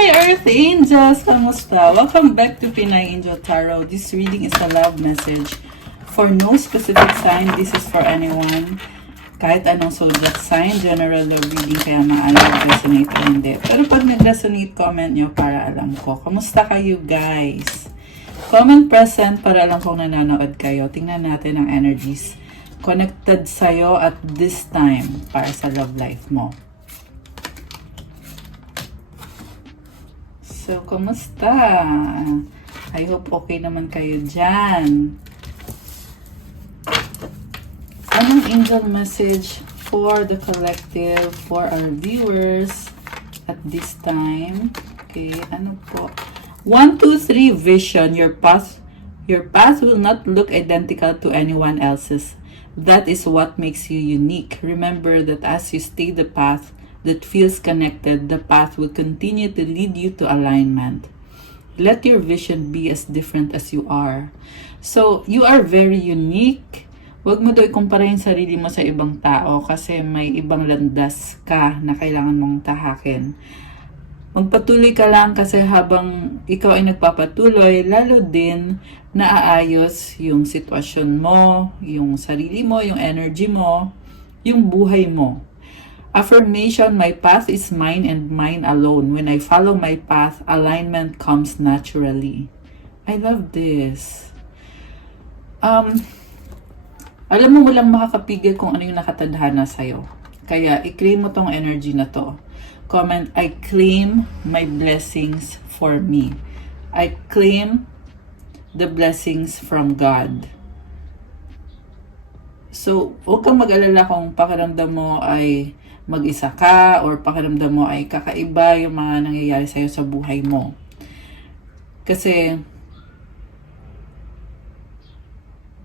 Hi, Earth Angels! Kamusta? Welcome back to Pinay Angel Tarot. This reading is a love message. For no specific sign, this is for anyone. Kahit anong zodiac sign, general love reading, kaya maalam resonate o hindi. Pero pag nag-resonate, comment nyo para alam ko. Kamusta kayo, guys? Comment present para alam kong nanonood kayo. Tingnan natin ang energies connected sa'yo at this time para sa love life mo. So, kumusta? I hope okay naman kayo dyan. Anong angel message for the collective, for our viewers at this time? Okay, ano po? 1, 2, 3 vision. Your path will not look identical to anyone else's. That is what makes you unique. Remember that as you stay the path that feels connected, the path will continue to lead you to alignment. Let your vision be as different as you are. So, you are very unique. Huwag mo daw ikumpara yung sarili mo sa ibang tao kasi may ibang landas ka na kailangan mong tahakin. Magpatuloy ka lang kasi habang ikaw ay nagpapatuloy, lalo din naaayos yung sitwasyon mo, yung sarili mo, yung energy mo, yung buhay mo. Affirmation, my path is mine and mine alone. When I follow my path, alignment comes naturally. I love this. Alam mo walang makakapigil kung ano yung nakatadhana sa'yo. Kaya, i-claim mo tong energy na to. Comment, I claim my blessings for me. I claim the blessings from God. So, huwag kang mag-alala kung pakiramdam mo ay mag-isa ka or pakiramdam mo ay kakaiba yung mga nangyayari sa'yo sa buhay mo. Kasi,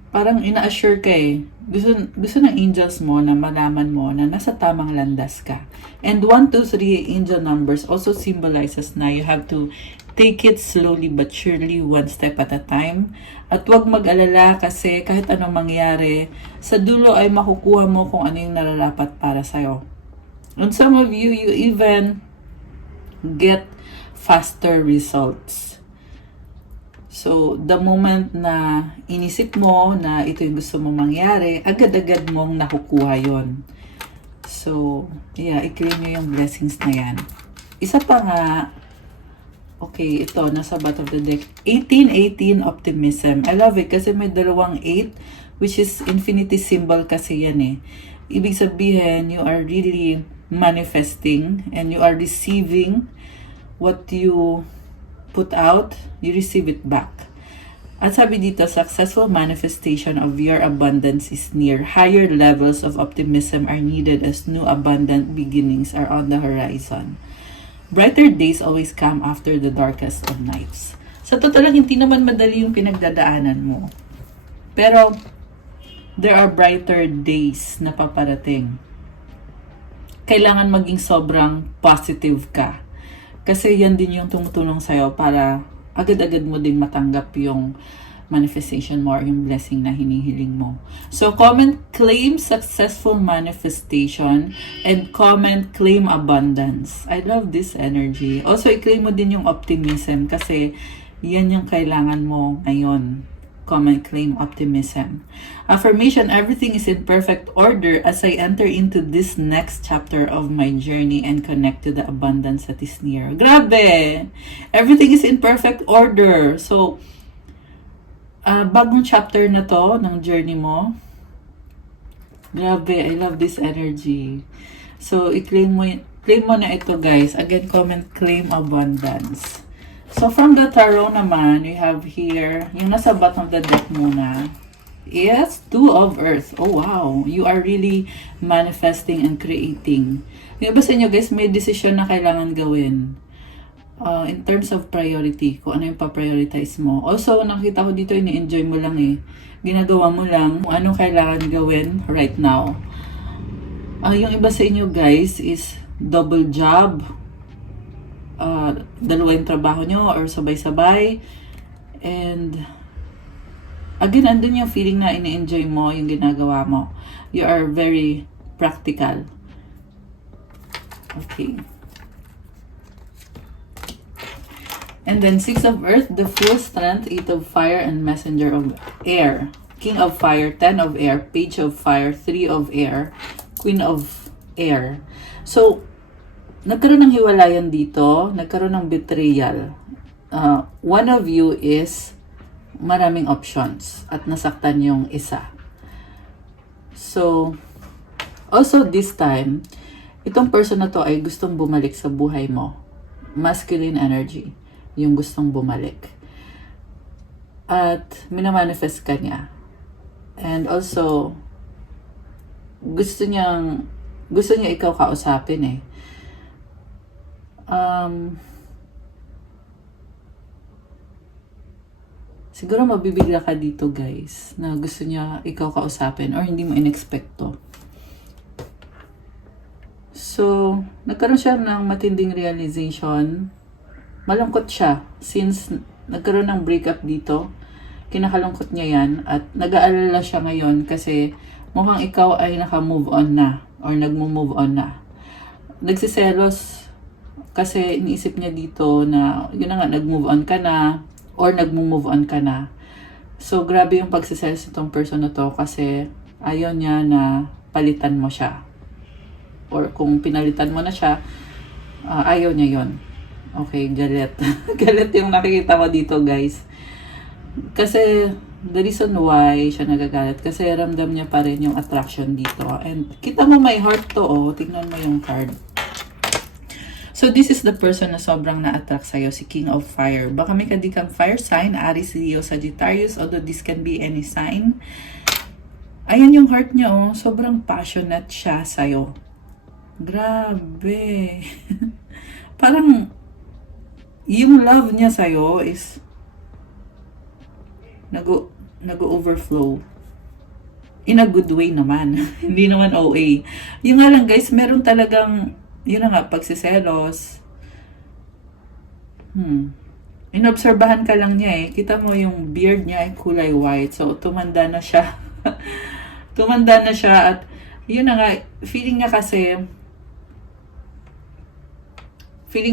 parang ina-assure ka eh. Gusto ng angels mo na malaman mo na nasa tamang landas ka. And 1, 2, 3 angel numbers also symbolizes na you have to take it slowly but surely, one step at a time. At huwag mag-alala kasi kahit anong mangyari, sa dulo ay makukuha mo kung ano yung nararapat para sa'yo. And some of you, you even get faster results. So, the moment na inisip mo na ito yung gusto mong mangyari, agad-agad mong nakukuha yon. So, yeah, i-claim nyo yung blessings na yan. Isa pa nga, okay, ito, nasa bottom of the deck. 1818 optimism. I love it kasi may dalawang 8, which is infinity symbol kasi yan eh. Ibig sabihin, you are really manifesting and you are receiving what you put out, you receive it back. At sabi dito, successful manifestation of your abundance is near. Higher levels of optimism are needed as new abundant beginnings are on the horizon. Brighter days always come after the darkest of nights. Sa totoo lang, hindi naman madali yung pinagdadaanan mo. Pero, there are brighter days na paparating. Kailangan maging sobrang positive ka. Kasi yan din yung tumutulong sa'yo para agad-agad mo din matanggap yung manifestation mo or yung blessing na hinihiling mo. So, comment, claim successful manifestation and comment, claim abundance. I love this energy. Also, i-claim mo din yung optimism kasi yan yung kailangan mo ngayon. Comment, claim optimism. Affirmation, everything is in perfect order as I enter into this next chapter of my journey and connect to the abundance that is near. Grabe! Everything is in perfect order. So, bagong chapter na to ng journey mo. Grabe, I love this energy. So, i-claim mo na ito, guys. Again, comment, claim abundance. So, from the tarot naman, we have here, yung nasa bottom of the deck muna, is 2 of Earth. Oh, wow. You are really manifesting and creating. Yung iba sa inyo, guys, may decision na kailangan gawin. In terms of priority, kung ano yung pa-prioritize mo. Also, nakita ko dito, ini-enjoy mo lang eh. Ginagawa mo lang kung anong kailangan gawin right now. Yung iba sa inyo, guys, is double job. Dalawa yung trabaho nyo or sabay-sabay. And again, andun yung feeling na ini-enjoy mo yung ginagawa mo. You are very practical. Okay. And then 6 of Earth, the full strength, 8 of Fire, and Messenger of Air. King of Fire, 10 of Air, Page of Fire, 3 of Air, Queen of Air. So, nagkaroon ng hiwalayan dito, nagkaroon ng betrayal. One of you is maraming options at nasaktan yung isa. So, also this time, itong person na to ay gustong bumalik sa buhay mo. Masculine energy, yung gustong bumalik. At minamanifest ka niya. And also, gusto niya ikaw kausapin eh. Siguro mabibigla ka dito guys, na gusto niya ikaw kausapin or hindi mo inexpecto. So, nagkaroon siya ng matinding realization. Malungkot siya since nagkaroon ng breakup dito. Kinakalungkot niya yan at nag-aalala siya ngayon kasi mukhang ikaw ay naka-move on na or nagmo-move on na. Nagsiselos kasi iniisip niya dito na yun na nga, nag-move on ka na or nagmo-move on ka na. So, grabe yung pagsiselos itong person na to kasi ayaw niya na palitan mo siya. Or kung pinalitan mo na siya, ayaw niya yon. Okay, galit. Galit yung nakikita ko dito, guys. Kasi, the reason why siya nagagalit, kasi ramdam niya pa rin yung attraction dito. And, kita mo may heart to, oh. Tingnan mo yung card. So, this is the person na sobrang na-attract sa'yo, si King of Fire. Baka may kadikang fire sign, Aries, Leo, Sagittarius, although this can be any sign. Ayan yung heart niya, oh. Sobrang passionate siya sa'yo. Grabe. Parang, yung love niya sa'yo is nag-overflow. In a good way naman. Hindi naman OA. Yung nga lang guys, meron talagang, yun na nga, pagsiselos. Inobserbahan ka lang niya eh. Kita mo yung beard niya ay kulay white. So, tumanda na siya. Tumanda na siya at yun na nga, feeling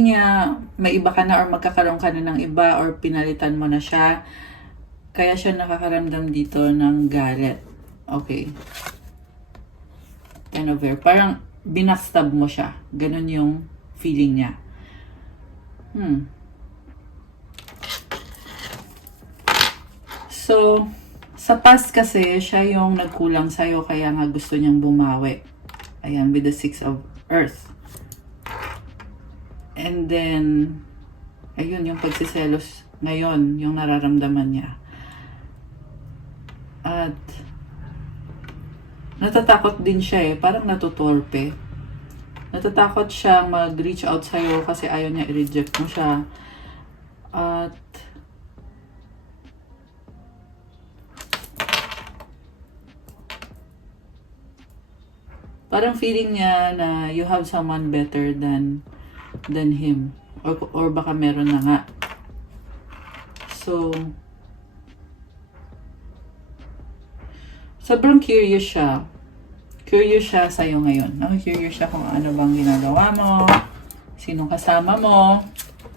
niya may iba ka na or magkakaroon ka na ng iba or pinalitan mo na siya. Kaya siya nakakaramdam dito ng galit. Okay. Ten of Air. Parang binackstab mo siya. Ganun yung feeling niya. So, sa past kasi, siya yung nagkulang sa'yo kaya nga gusto niyang bumawi. Ayan, with the 6 of Earth. And then, ayun, yung pagsiselos ngayon, yung nararamdaman niya. At, natatakot din siya eh. Parang natutorpe. Natatakot siya mag-reach out sa'yo kasi ayaw niya i-reject mo siya. At, parang feeling niya na you have someone better than him. Or baka meron na nga. So, sobrang curious siya. Curious siya sa'yo ngayon. Curious siya kung ano bang ginagawa mo, sinong kasama mo.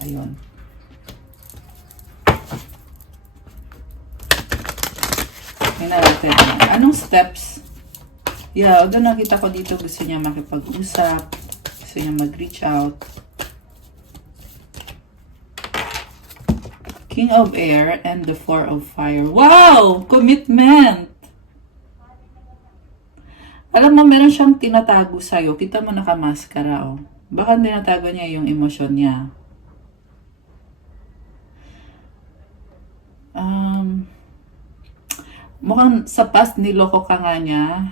Ayun. Hinarapin na. Anong steps? Yeah, although nakita ko dito, gusto niya makipag-usap, gusto niya mag-reach out. King of Air and the 4 of Fire. Wow! Commitment! Alam mo, meron siyang tinatago sa'yo. Kita mo nakamaskara, oh. Baka tinatago niya yung emosyon niya. Mukhang sa past niloko ka nga niya.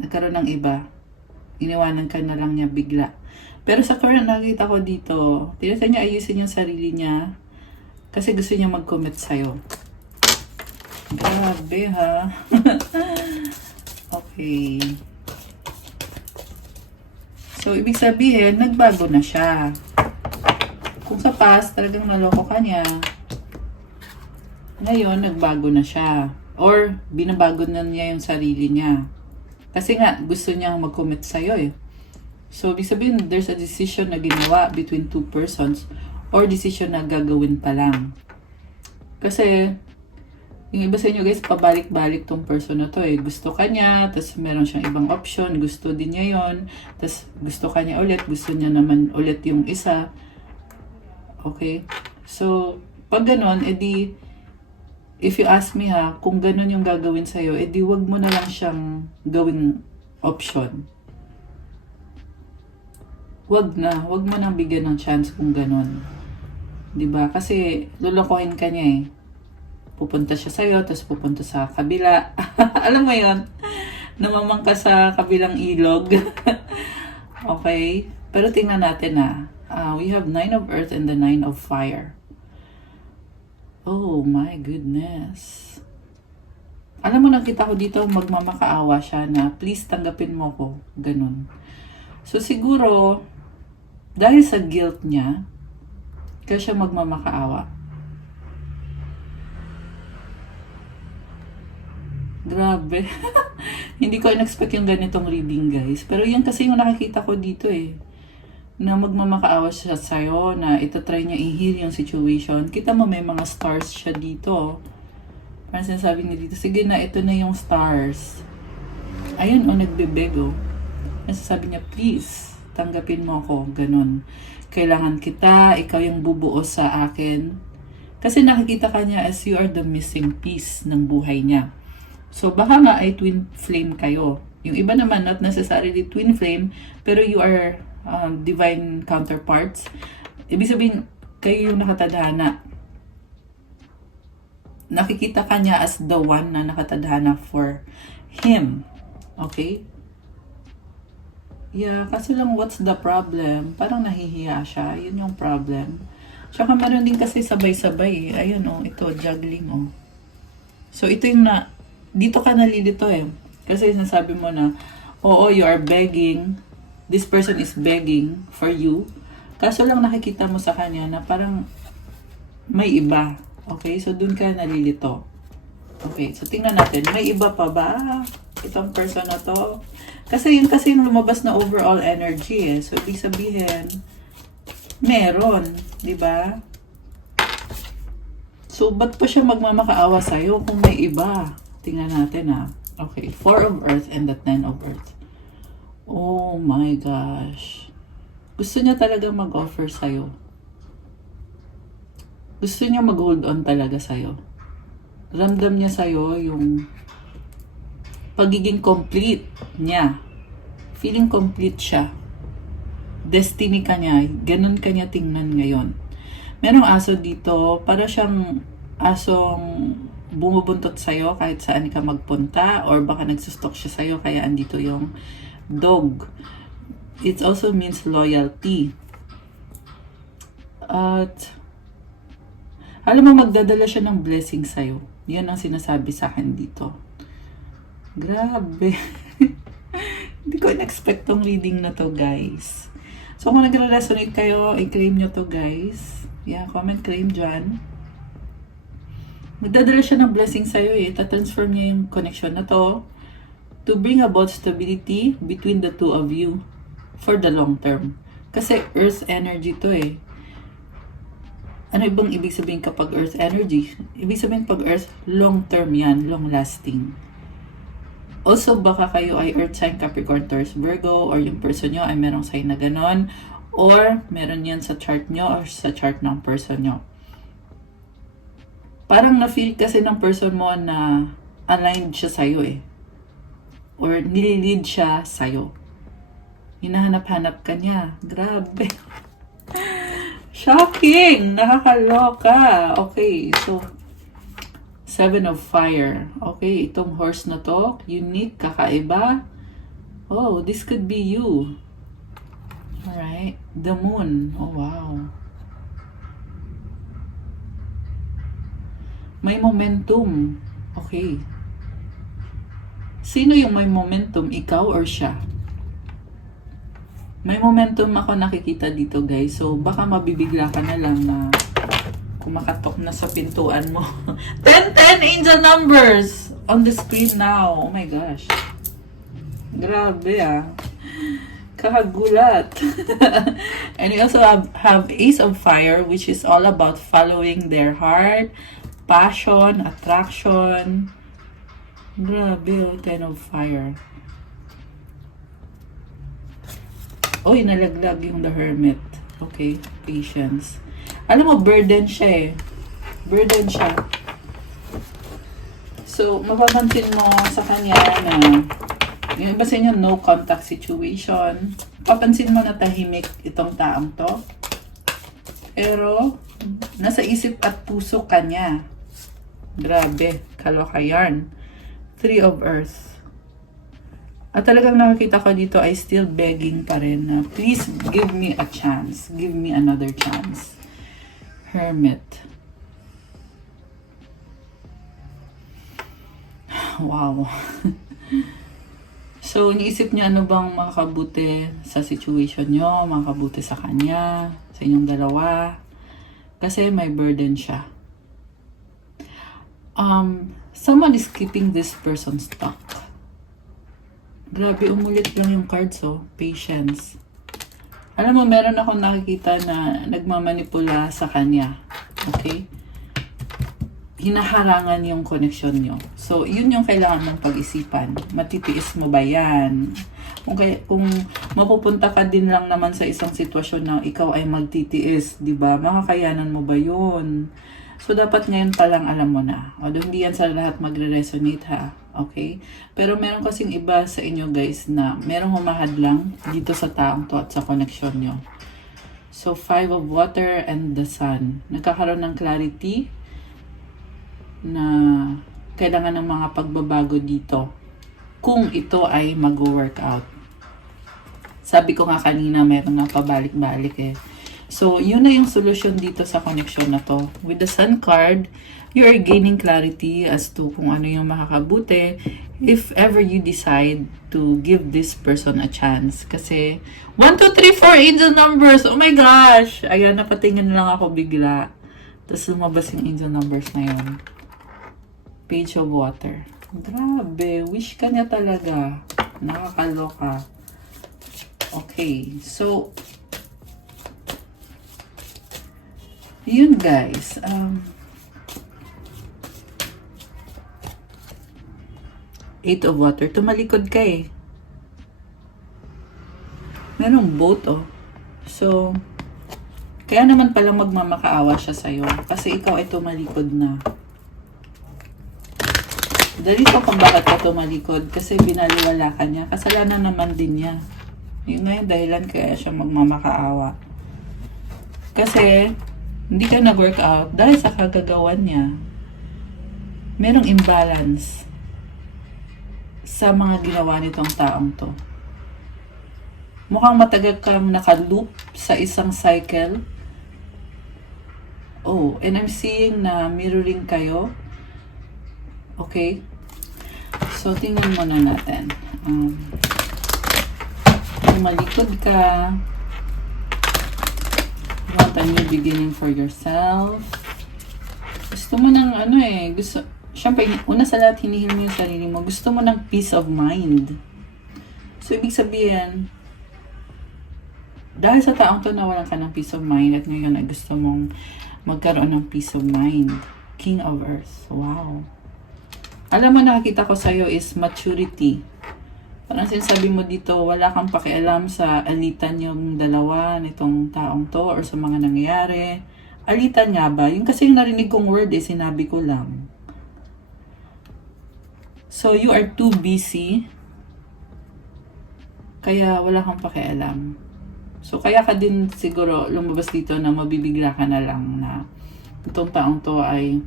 Nagkaroon ng iba. Iniwanan ka na lang niya bigla. Pero sa current nakita ko dito, tinatay niya ayusin yung sarili niya kasi gusto niya mag-commit sa'yo. Grabe ha. Okay. So, ibig sabihin, nagbago na siya. Kung sa past, talagang naloko ka niya. Ngayon, nagbago na siya. Or, binabago na niya yung sarili niya. Kasi nga, gusto niyang mag-commit sa'yo eh. So, ibig sabihin, there's a decision na ginawa between two persons. or decision na gagawin pa lang. Kasi, yung iba sa inyo guys, pabalik-balik tong person na to eh. Gusto ka niya, tapos meron siyang ibang option, gusto din niya yon, tapos gusto ka niya ulit, gusto niya naman ulit yung isa. Okay? So, pag ganon, edi, if you ask me ha, kung ganon yung gagawin sa'yo, edi wag mo na lang siyang gawing option. Wag mo nang bigyan ng chance kung ganon. 'Di ba? Kasi lolokohin ka niya eh. Pupunta siya sa'yo, tapos pupunta sa kabila. Alam mo yon, namamang ka sa kabilang ilog. Okay? Pero tingnan natin we have 9 of earth and the 9 of fire. Oh my goodness. Alam mo, nakita ko dito, magmamakaawa siya na, please tanggapin mo ko. Ganun. So siguro, dahil sa guilt niya, kaya siya magmamakaawa. Grabe. Hindi ko in-expect yung ganitong reading, guys. Pero yan kasi yung nakikita ko dito eh. Na magmamakaawa siya sa'yo, na itatry niya i-heal yung situation. Kita mo may mga stars siya dito. Parang sinasabi niya dito, sige na, ito na yung stars. Ayun, nagbebeg oh. Nasasabi niya, please, tanggapin mo ako. Ganun. Kailangan kita, ikaw yung bubuo sa akin. Kasi nakikita ka niya as you are the missing piece ng buhay niya. So, baka nga ay twin flame kayo. Yung iba naman, not necessarily twin flame, pero you are divine counterparts. Ibig sabihin, kayo yung nakatadhana. Nakikita ka niya as the one na nakatadhana for him. Okay? Yeah, kasi lang what's the problem? Parang nahihiya siya. Yun yung problem. Tsaka meron din kasi sabay-sabay. Ayun ito, juggling So, ito yung dito ka nalilito eh. Kasi nasabi mo na, oo, you are begging. This person is begging for you. Kaso lang nakikita mo sa kanya na parang may iba. Okay? So, dun ka nalilito. Okay. So, tingnan natin. May iba pa ba itong person na to? Kasi yung lumabas na overall energy eh. So, ibig sabihin, meron. Diba? So, ba't pa siya magmamakaawa sa'yo kung may iba? Tingnan natin Okay, 4 of earth and the 10 of earth. Oh my gosh. Gusto niya talaga mag-offer sa'yo. Gusto niya mag-hold on talaga sa'yo. Ramdam niya sa'yo yung pagiging complete niya. Feeling complete siya. Destiny ka niya. Ganun ka niya tingnan ngayon. Merong aso dito, para siyang asong bumubuntot sa'yo kahit saan ka magpunta, or baka nagsustok siya sa'yo kaya andito yung dog. It also means loyalty. At alam mo, magdadala siya ng blessing sa'yo. Yan ang sinasabi sa akin dito. Grabe. Hindi ko in-expect tong reading na to, guys. So, kung nagre-resonate kayo, i-claim nyo to, guys. Yeah, comment claim dyan. Magdadala siya ng blessing sa'yo eh. Ta-transform niya yung connection na to to bring about stability between the two of you for the long term. Kasi earth energy to eh. Ano ibang ibig sabihin kapag earth energy? Ibig sabihin pag earth, long term yan, long lasting. Also, baka kayo ay earth sign, Capricorn, Taurus, Virgo, or yung person nyo ay merong sign na ganon, or meron yan sa chart nyo or sa chart ng person nyo. Parang na-feel kasi ng person mo na aligned siya sa'yo eh. Or nililid siya sa'yo. Hinahanap-hanap ka niya. Grabe. Shocking! Nakakaloka. Okay, so 7 of fire. Okay, itong horse na to, unique, kakaiba. Oh, this could be you. Alright. The moon. Oh, wow. May momentum. Okay. Sino yung may momentum? Ikaw or siya? May momentum ako nakikita dito, guys. So, baka mabibigla ka na lang na kumakatok na sa pintuan mo. 10 angel numbers on the screen now. Oh my gosh. Grabe Kakagulat. And we also have Ace of Fire, which is all about following their heart, passion, attraction. Grabe, oh, Ten of Fire. Oy, nalaglag yung the Hermit. Okay, patience. Alam mo, burden siya eh. Burden siya. So, mapapansin mo sa kanya na yung iba sa inyo, no contact situation. Papansin mo na tahimik itong taong to. Pero, nasa isip at puso kanya. Grabe, kaloka yarn. Three of Earth. At talagang nakakita ko dito ay still begging pa rin na please give me a chance. Give me another chance. Hermit. Wow. So, iniisip niya ano bang makakabuti sa situation nyo, makakabuti sa kanya, sa inyong dalawa. Kasi may burden siya. Someone is keeping this person stuck. Grabe, umulit lang yung cards, oh. Patience. Alam mo, meron akong nakikita na nagmamanipula sa kanya. Okay? Hinaharangan yung connection nyo. So, yun yung kailangan mong pag-isipan. Matitiis mo ba yan? Kung mapupunta ka din lang naman sa isang sitwasyon na ikaw ay magtitiis, di ba? Makakayanan mo ba yun? So, dapat ngayon pa lang alam mo na. Although hindi yan sa lahat magre-resonate ha. Okay? Pero meron kasing iba sa inyo guys na merong humahadlang dito sa taong to at sa connection nyo. So, Five of Water and the Sun. Nagkakaroon ng clarity na kailangan ng mga pagbabago dito kung ito ay mag-work out. Sabi ko nga kanina, meron nga pabalik-balik eh. So, yun na yung solution dito sa connection na to. With the Sun card, you are gaining clarity as to kung ano yung makakabuti if ever you decide to give this person a chance. Kasi, 1, 2, 3, 4 angel numbers! Oh my gosh! Ayan, napatingin lang ako bigla. Tapos lumabas yung angel numbers na yun. Page of Water. Grabe, wish ka niya talaga. Nakakaloka. Okay, so, yun guys. Eight of Water. Tumalikod ka eh. Merong boat oh. So, kaya naman palang magmamakaawa siya sa'yo. Kasi ikaw ay tumalikod na. Dalito kung bakit ka tumalikod. Kasi binaliwala ka niya. Kasalanan naman din niya. Yun nga yung dahilan kaya siya magmamakaawa. Kasi, hindi ka nag-work out dahil sa kagagawan niya. Merong imbalance sa mga ginawa nitong taong to. Mukhang matagal kang nakaloop sa isang cycle. Oh, and I'm seeing na mirroring kayo. Okay? So, tingnan muna natin. Malikod ka. You want a new beginning for yourself. Gusto mo ng ano eh. Siyempre, una sa lahat, hinihil mo yung sarili mo. Gusto mo ng peace of mind. So, ibig sabihin, dahil sa taong to nawalan ka ng peace of mind at ngayon ay gusto mong magkaroon ng peace of mind. King of Earth. Wow. Alam mo, nakakita ko sa'yo is maturity. Parang sinasabi mo dito, wala kang pakialam sa alitan yung dalawa nitong taong to or sa mga nangyayari. Alitan nga ba? Yung kasi yung narinig kong word eh, sinabi ko lang. So, you are too busy. Kaya wala kang pakialam. So, kaya ka din siguro lumabas dito na mabibigla ka na lang na itong taong to ay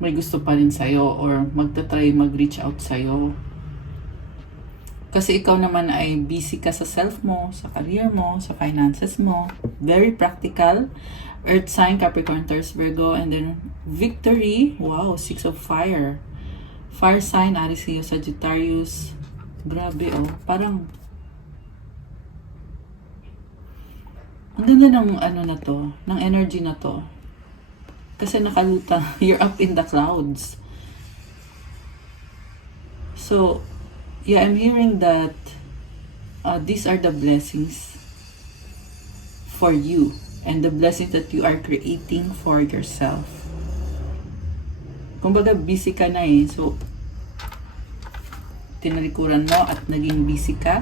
may gusto pa rin sa'yo or magta-try mag-reach out sa'yo. Kasi ikaw naman ay busy ka sa self mo, sa career mo, sa finances mo. Very practical. Earth sign, Capricorn, Taurus, Virgo. And then, victory. Wow, 6 of Fire. Fire sign, Aries, Leo, Sagittarius. Grabe oh. Parang, ang ganda ng ano na to, ng energy na to. Kasi nakaluta, you're up in the clouds. So, yeah, I'm hearing that these are the blessings for you and the blessings that you are creating for yourself. Kumbaga, busy ka na eh. So, tinalikuran mo at naging busy ka.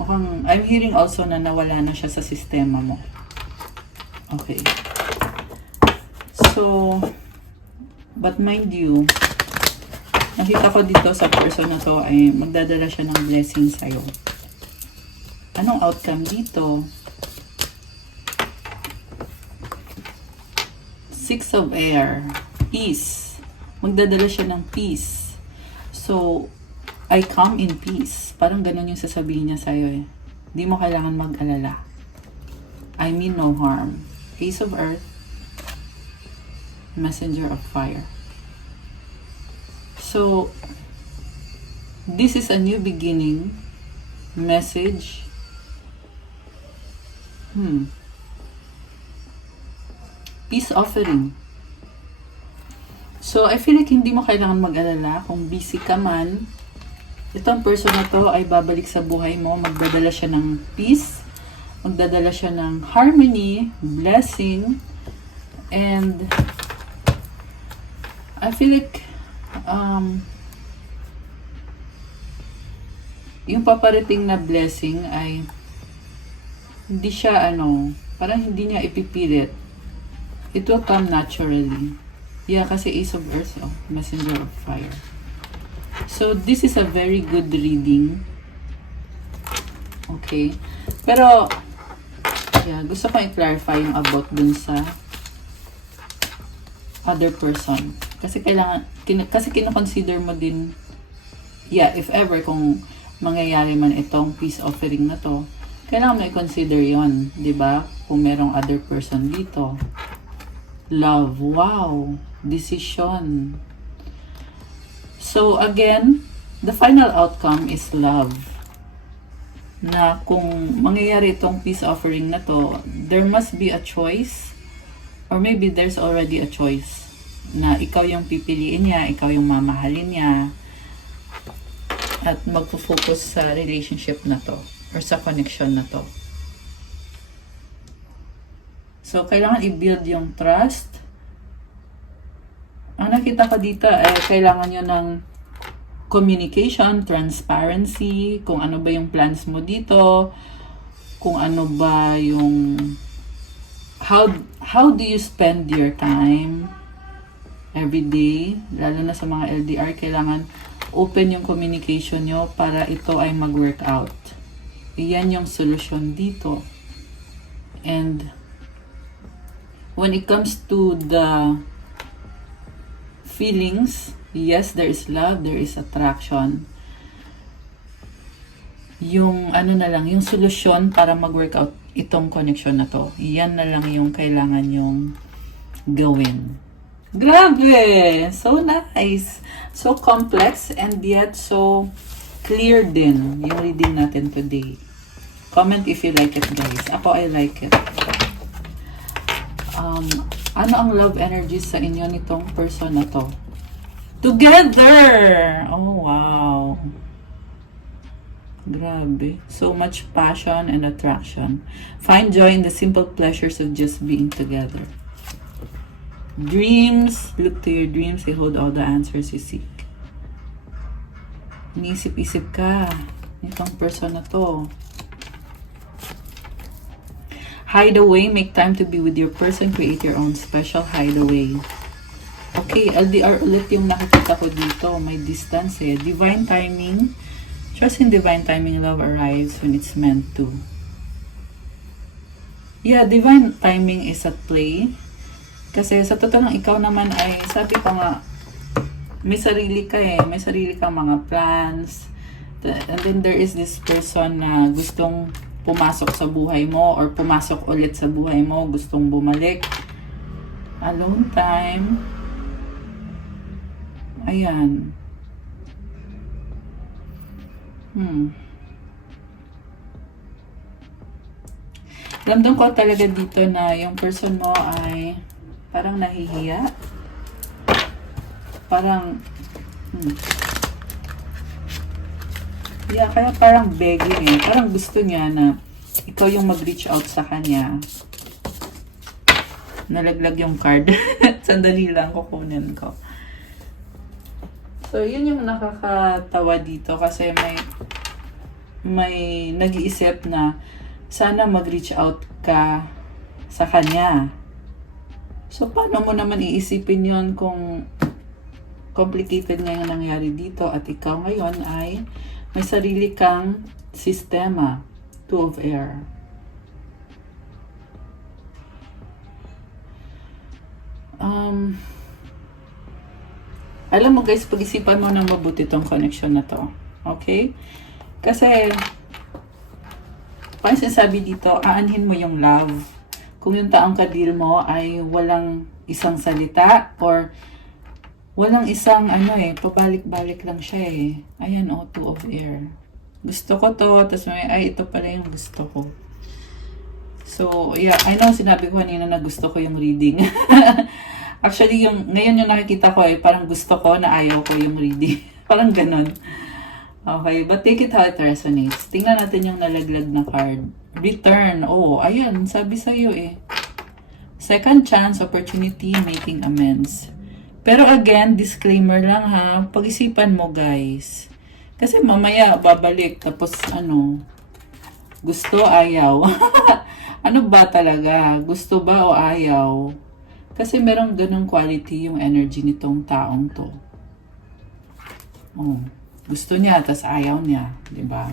Mukhang, I'm hearing also na nawala na siya sa sistema mo. Okay. So, but mind you, nakita ko dito sa person na to ay magdadala siya ng blessing sa'yo. Anong outcome dito? Six of Air. Peace. Magdadala siya ng peace. So, I come in peace. Parang ganun yung sasabihin niya sa'yo eh. Hindi mo kailangan mag-alala. I mean no harm. Ace of Earth. Messenger of Fire. So, this is a new beginning. Message. Peace offering. So, I feel like hindi mo kailangan mag-alala kung busy ka man. Itong person na to ay babalik sa buhay mo. Magdadala siya ng peace. Magdadala siya ng harmony, blessing, and I feel like yung paparating na blessing ay hindi siya parang hindi niya ipipilit. It will come naturally. Yeah, kasi Ace of Earth, Messenger of Fire. So, this is a very good reading. Okay. Pero, yeah, gusto ko i-clarify yung about dun sa other person. Kasi kasi kino-consider mo din, yeah, if ever, kung mangyayari man itong peace offering na to, kailangan mo i-consider yon, di ba? Kung merong other person dito. Love, wow. Decision. So, again, the final outcome is love. Na kung mangyayari itong peace offering na to, there must be a choice, or maybe there's already a choice na ikaw yung pipiliin niya, ikaw yung mamahalin niya, at magpo-focus sa relationship na to, or sa connection na to. So, kailangan i-build yung trust. Ang nakita ko dito ay kailangan nyo ng communication, transparency, kung ano ba yung plans mo dito, kung ano ba yung how do you spend your time every day, lalo na sa mga LDR, kailangan open yung communication nyo para ito ay mag-work out. Iyan yung solusyon dito. And when it comes to the feelings, yes, there is love, there is attraction. Yung yung solusyon para mag-workout itong connection na to, yan na lang yung kailangan yung gawin. Grabe! So nice! So complex and yet so clear din yung reading natin today. Comment if you like it, guys. Ako, I like it. Ano ang love energies sa inyo nitong person na to? Together! Oh, wow. Grabe. So much passion and attraction. Find joy in the simple pleasures of just being together. Dreams. Look to your dreams. They hold all the answers you seek. Iniisip-isip ka nitong person na to. Hideaway, make time to be with your person, create your own special hideaway. Okay, LDR ulit yung nakikita ko dito. May distance eh. Divine timing. Trust in divine timing, love arrives when it's meant to. Yeah, divine timing is at play. Kasi sa totoo lang, ikaw naman ay, sabi ko nga, may sarili ka eh. May sarili kang mga plans. And then there is this person na gustong pumasok sa buhay mo or pumasok ulit sa buhay mo, gustong bumalik. Alone time. Ayan. Ramdam ko talaga dito na yung person mo ay parang nahihiya. Parang Yeah, kaya parang begging eh. Parang gusto niya na ikaw yung mag-reach out sa kanya. Nalaglag yung card. Sandali lang, kukunin ko. So, yun yung nakakatawa dito kasi may nag-iisip na sana mag-reach out ka sa kanya. So, paano mo naman iisipin yun kung complicated nga yung nangyari dito at ikaw ngayon ay may sarili kang sistema, Two of Air. Alam mo guys, pag-isipan mo ng mabuti tong connection na to. Okay? Kasi, parang sinasabi dito, aanhin mo yung love. Kung yung taong ka-deal mo ay walang isang salita or walang isang pabalik-balik lang siya eh. Ayan Two of Air. Gusto ko to, tapos ito pala yung gusto ko. So, yeah, I know sinabi ko kanina na gusto ko yung reading. Actually, ngayon yung nakikita ko parang gusto ko na ayaw ko yung reading. Parang ganun. Okay, but take it how it resonates. Tingnan natin yung nalaglag na card. Return. Oh, ayan, sabi sa'yo Second chance, opportunity, making amends. Pero again, disclaimer lang ha, pag-isipan mo guys. Kasi mamaya, babalik, tapos gusto, ayaw. Ano ba talaga? Gusto ba o ayaw? Kasi merong ganong quality yung energy nitong taong to. Oh, gusto niya, tas ayaw niya. Diba?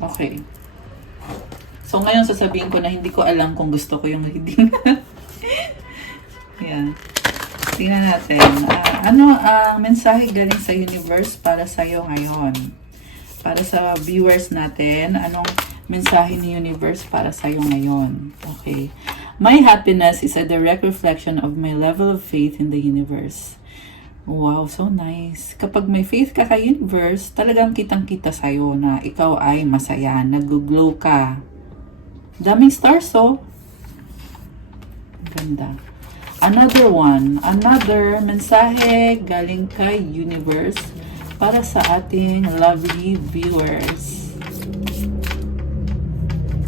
Okay. So, ngayon sasabihin ko na hindi ko alam kung gusto ko yung reading. Yan. Tingnan natin. Ano ang mensahe galing sa universe para sa'yo ngayon? Para sa viewers natin, anong mensahe ni universe para sa'yo ngayon? Okay. My happiness is a direct reflection of my level of faith in the universe. Wow, so nice. Kapag may faith ka kay universe, talagang kitang-kita sa'yo na ikaw ay masaya, nag-glow ka. Daming stars, Ganda. Another one. Another mensahe galing kay universe para sa ating lovely viewers.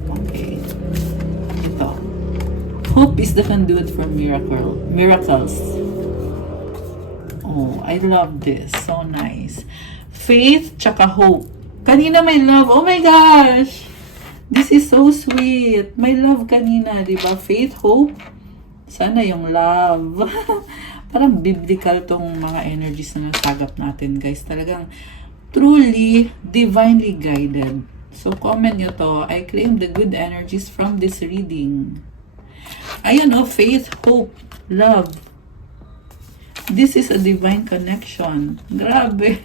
Okay. Ito. Hope is the conduit for miracles. Oh, I love this. So nice. Faith tsaka hope. Kanina may love. Oh my gosh! This is so sweet. May love kanina, di ba? Faith, hope. Sana yung love. Parang biblical tong mga energies na nasagap natin, guys. Talagang truly, divinely guided. So, comment nyo to. I claim the good energies from this reading. Ayan faith, hope, love. This is a divine connection. Grabe.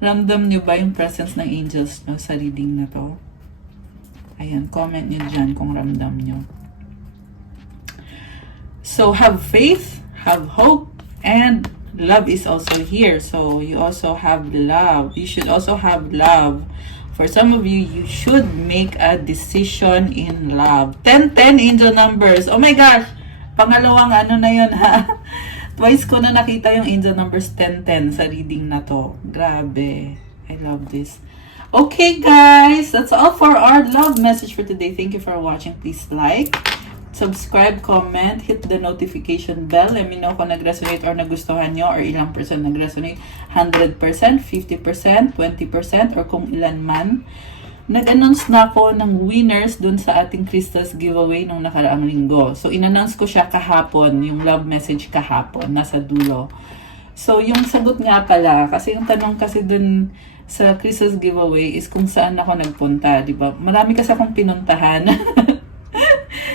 Ramdam nyo ba yung presence ng angels no, sa reading na to? Ayan, comment nyo dyan kung ramdam nyo. So, have faith, have hope, and love is also here. So, you also have love. You should also have love. For some of you, you should make a decision in love. 10-10 angel numbers. Oh my gosh! Pangalawang na yun ha. Twice ko na nakita yung angel numbers 10-10 sa reading na to. Grabe. I love this. Okay guys, that's all for our love message for today. Thank you for watching. Please like, subscribe, comment, hit the notification bell. Let me know kung nag-resonate or nagustuhan nyo or ilang percent nag-resonate. 100%, 50%, 20%, or kung ilan man. Nag-announce na ako ng winners dun sa ating Crystals giveaway nung nakaraang linggo. So, in-announce ko siya kahapon, yung love message kahapon, nasa dulo. So, yung sagot nga pala, kasi yung tanong kasi dun sa Crystals giveaway is kung saan ako nagpunta, di ba? Marami kasi akong pinuntahan.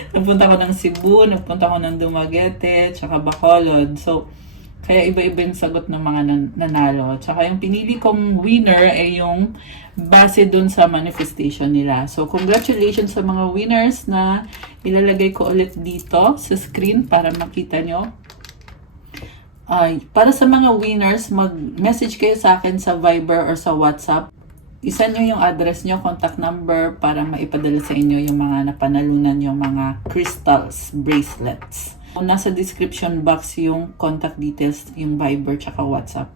Nagpunta ko ng Cebu, nagpunta ko ng Dumaguete, tsaka Bacolod. So, kaya iba-iba yung sagot ng mga nanalo. Tsaka yung pinili kong winner ay yung base dun sa manifestation nila. So, congratulations sa mga winners na ilalagay ko ulit dito sa screen para makita nyo. Para sa mga winners, mag-message kayo sa akin sa Viber or sa WhatsApp. Isa nyo yung address nyo, contact number para maipadala sa inyo yung mga napanalunan yung mga crystals, bracelets. Nasa description box yung contact details, yung Viber tsaka WhatsApp.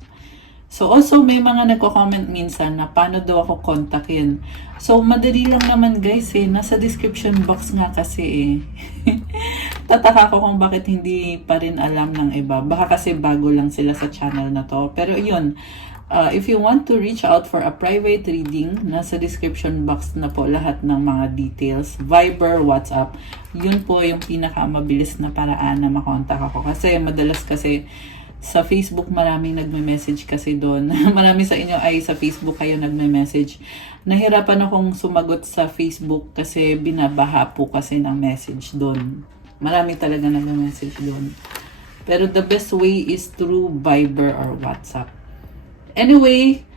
So also may mga nagko-comment minsan na paano daw ako kontakin. So madali lang naman guys nasa description box nga kasi Tataka ko kung bakit hindi pa rin alam ng iba. Baka kasi bago lang sila sa channel na to. Pero yun, if you want to reach out for a private reading, nasa description box na po lahat ng mga details. Viber, WhatsApp, yun po yung pinakamabilis na paraan na makontak ako. Kasi madalas kasi sa Facebook maraming nagme-message kasi doon. Marami sa inyo ay sa Facebook kayo nagme-message. Nahirapan akong sumagot sa Facebook kasi binabaha po kasi ng message doon. Marami talaga nagme-message doon. Pero the best way is through Viber or WhatsApp. Anyway,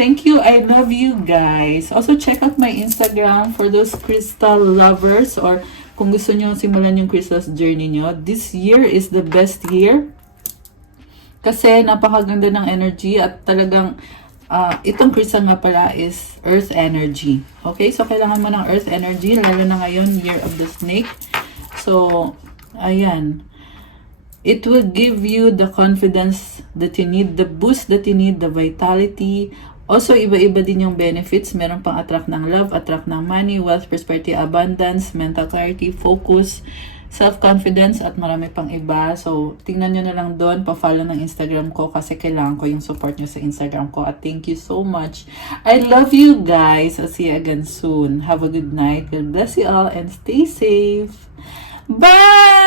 thank you. I love you guys. Also check out my Instagram for those crystal lovers or kung gusto nyo simulan yung crystals journey nyo. This year is the best year. Kasi napakaganda ng energy at talagang itong crystal nga pala is earth energy. Okay? So, kailangan mo ng earth energy, lalo na ngayon, year of the snake. So, ayan. It will give you the confidence that you need, the boost that you need, the vitality. Also, iba-iba din yung benefits. Meron pang attract ng love, attract ng money, wealth, prosperity, abundance, mental clarity, focus, self-confidence, at marami pang iba. So, tingnan nyo na lang doon. Pa-follow ng Instagram ko kasi kailangan ko yung support nyo sa Instagram ko. At thank you so much. I love you guys. I'll see you again soon. Have a good night. God bless you all and stay safe. Bye!